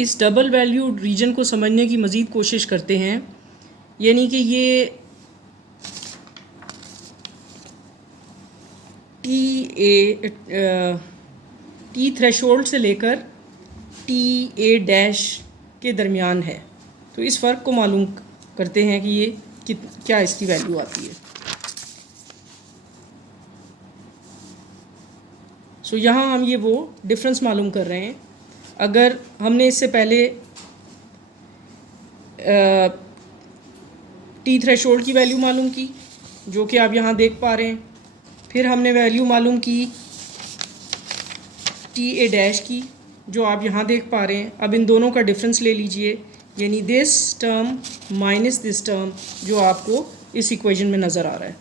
इस double valued reason को समझने की मज़ीद कोशिश करते हैं, यानी कि ये टी थ्रेशोल्ड से लेकर टी ए डैश के दरमियान है। तो इस फ़र्क को मालूम करते हैं कि ये क्या इसकी वैल्यू आती है। सो यहाँ हम ये वो डिफरेंस मालूम कर रहे हैं। अगर हमने इससे पहले टी थ्रेशोल्ड की वैल्यू मालूम की, जो कि आप यहाँ देख पा रहे हैं, फिर हमने वैल्यू मालूम की टी ए डैश की, जो आप यहाँ देख पा रहे हैं। अब इन दोनों का डिफरेंस ले लीजिए, यानी this term minus this term, जो आपको इस इक्वेशन में नज़र आ रहा है।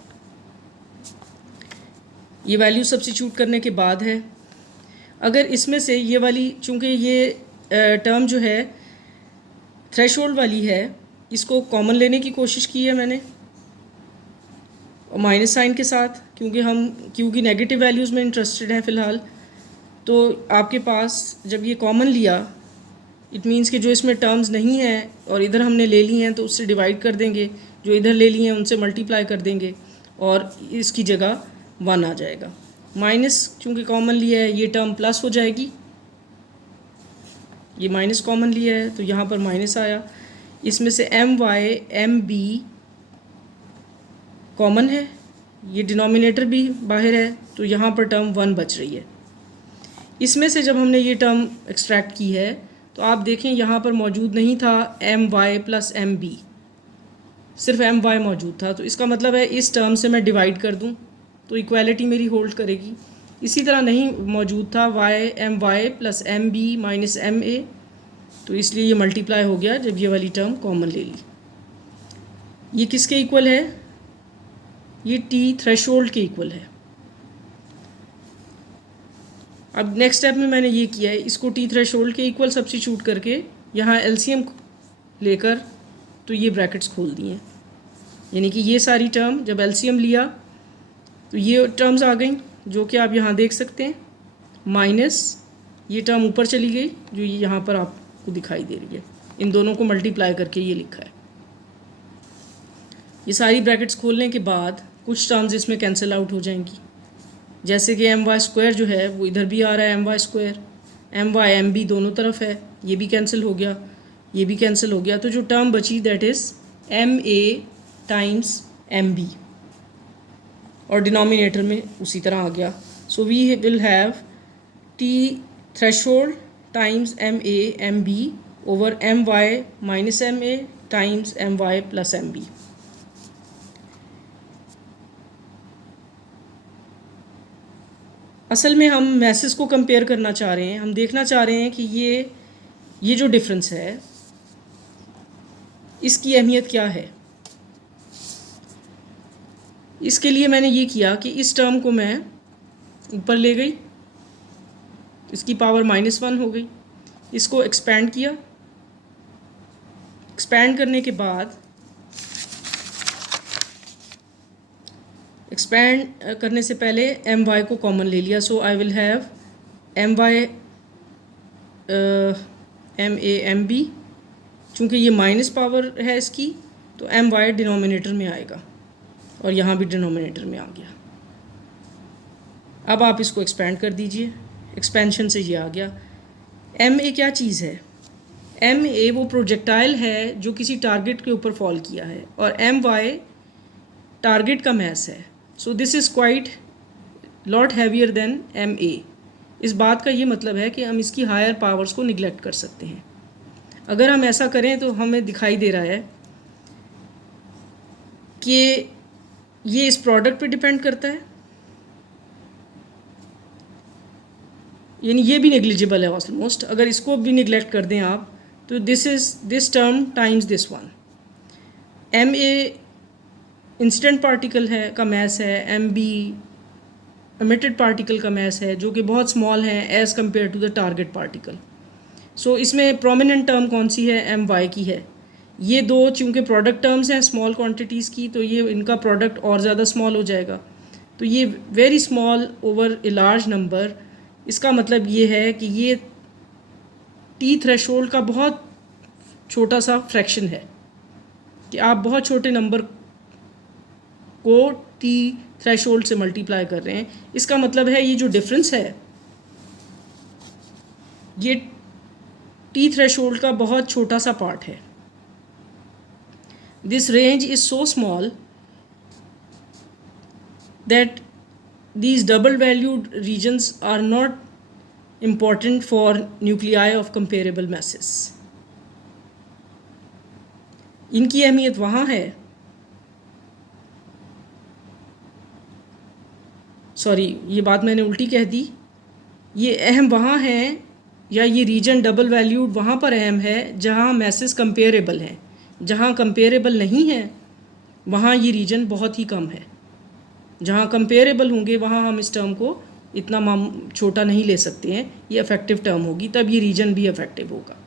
ये वैल्यू सब्स्टिट्यूट करने के बाद है, अगर इसमें से ये वाली, चूँकि ये टर्म जो है थ्रेशोल्ड वाली है, इसको कॉमन लेने की कोशिश की है मैंने माइनस साइन के साथ, क्योंकि नेगेटिव वैल्यूज़ में इंटरेस्टेड हैं फ़िलहाल। तो आपके पास जब ये कॉमन लिया, इट मीन्स कि जो इसमें टर्म्स नहीं हैं और इधर हमने ले ली हैं तो उससे डिवाइड कर देंगे, जो इधर ले ली हैं उनसे मल्टीप्लाई कर देंगे और इसकी जगह 1 आ जाएगा। माइनस चूँकि कॉमन लिया है, ये टर्म प्लस हो जाएगी, ये माइनस कॉमन लिया है तो यहाँ पर माइनस आया। इसमें से M Y M B common है, ये डिनोमिनेटर भी बाहर है, तो यहाँ पर टर्म 1 बच रही है। इसमें से जब हमने ये टर्म एक्सट्रैक्ट की है तो आप देखें यहाँ पर मौजूद नहीं था M Y plus M B, सिर्फ एम वाई मौजूद था। तो इसका मतलब है इस टर्म से मैं डिवाइड कर दूँ तो इक्वालिटी मेरी होल्ड करेगी। इसी तरह नहीं मौजूद था M Y plus M B minus M A, तो इसलिए ये मल्टीप्लाई हो गया जब ये वाली टर्म कॉमन ले ली। ये किसके इक्वल है? ये टी थ्रेशोल्ड के इक्वल है। अब नेक्स्ट स्टेप में मैंने ये किया है, इसको टी थ्रेशोल्ड के इक्वल सब्स्टिट्यूट करके यहाँ एलसीएम लेकर तो ये ब्रैकेट्स खोल दिए हैं, यानी कि ये सारी टर्म जब एलसीएम लिया तो ये टर्म्स आ गई जो कि आप यहाँ देख सकते हैं, माइनस ये टर्म ऊपर चली गई जो ये यहाँ पर आपको दिखाई दे रही है। इन दोनों को मल्टीप्लाई करके ये लिखा है। ये सारी ब्रैकेट्स खोलने के बाद कुछ टर्म्स इसमें कैंसिल आउट हो जाएंगी, जैसे कि एम वाई स्क्वायर जो है वो इधर भी आ रहा है, M Y square, M Y M B दोनों तरफ है, ये भी कैंसिल हो गया, ये भी कैंसिल हो गया। तो जो टर्म बची that is M A times M B, और डिनोमिनेटर में उसी तरह आ गया। So we will have T threshold times M A M B over M Y minus M A times M Y plus M B. असल में हम message को कंपेयर करना चाह रहे हैं, हम देखना चाह रहे हैं कि ये जो डिफरेंस है इसकी अहमियत क्या है। इसके लिए मैंने ये किया कि इस टर्म को मैं ऊपर ले गई, इसकी पावर -1 हो गई, इसको एक्सपेंड किया, एक्सपेंड करने के बाद एक्सपेंड करने से पहले एम वाई को कॉमन ले लिया। So I will have M Y M A M B, चूँकि ये माइनस पावर है इसकी तो एम वाई डिनोमिनेटर में आएगा और यहाँ भी डिनोमिनेटर में आ गया। अब आप इसको एक्सपेंड कर दीजिए, एक्सपेंशन से ये आ गया। एम ए क्या चीज़ है? एम ए वो प्रोजेक्टाइल है जो किसी टारगेट के ऊपर फॉल किया है, और एम वाई टारगेट का मैस है। So this is quite lot heavier than M A. इस बात का ये मतलब है कि हम इसकी हायर पावर्स को निगलेक्ट कर सकते हैं। अगर हम ऐसा करें तो हमें दिखाई दे रहा है कि ये इस प्रोडक्ट पे डिपेंड करता है, यानी ये भी नेग्लिजिबल है ऑलमोस्ट। अगर इसको भी निगलेक्ट कर दें आप तो this term times this one. M A incident particle है का मैस है, एम बी एमिटेड पार्टिकल का मैस है जो कि बहुत स्मॉल है as compare to the target particle. So इसमें प्रोमिनेंट टर्म कौन सी है? एम वाई की है। ये दो चूँकि प्रोडक्ट टर्म्स हैं स्मॉल क्वांटिटीज़ की, तो ये इनका प्रोडक्ट और ज़्यादा स्मॉल हो जाएगा। तो ये very small over a large number, इसका मतलब ये है कि ये टी थ्रेशोल्ड का बहुत छोटा सा फ्रैक्शन है कि आप बहुत छोटे नंबर को टी थ्रेशोल्ड से मल्टीप्लाई कर रहे हैं। इसका मतलब है ये जो डिफरेंस है ये टी थ्रेशोल्ड का बहुत छोटा सा पार्ट है। This range is so small that these double valued regions are not important for nuclei of comparable masses. इनकी अहमियत वहाँ है, सॉरी ये बात मैंने उल्टी कह दी, ये अहम वहाँ है या ये रीजन डबल वैल्यूड वहाँ पर अहम है जहाँ मैसेस कंपेरेबल हैं। जहाँ कंपेरेबल नहीं है वहाँ ये रीजन बहुत ही कम है। जहाँ कंपेरेबल होंगे वहाँ हम इस टर्म को इतना छोटा नहीं ले सकते हैं, ये अफेक्टिव टर्म होगी, तब ये रीजन भी अफेक्टिव होगा।